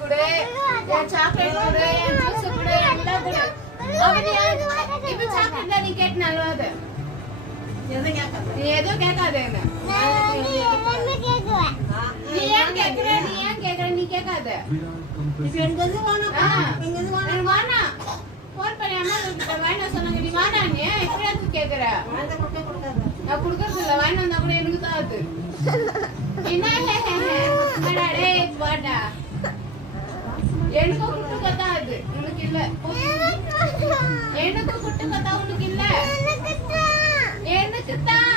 கொடு, என் சாக்லேட் கொடு, என் ஜூஸ் கொடு, எல்லாம் கொடு. இப்ப சாக்லேட் தான் நீ கேட்டனால அது. நீ எதுவும் கேட்காத என்ன? நீ ஏன் கேட்கிற? நீ கேட்காத. வேணாம். போன் பண்ணி அம்மா கிட்ட வேணாம் சொன்னாங்க. நீ வேணா நீ எப்படியாவது கேட்கிற? நான் குடுக்கறது இல்ல. வேணா வந்தா கூட எனக்கு தான் அது. என்ன டேய் வாடா. எனக்கு குட்டு கதா அது உனக்கு இல்ல. எனக்கு குட்டு கதா உனக்கு இல்ல. எனக்கு தான்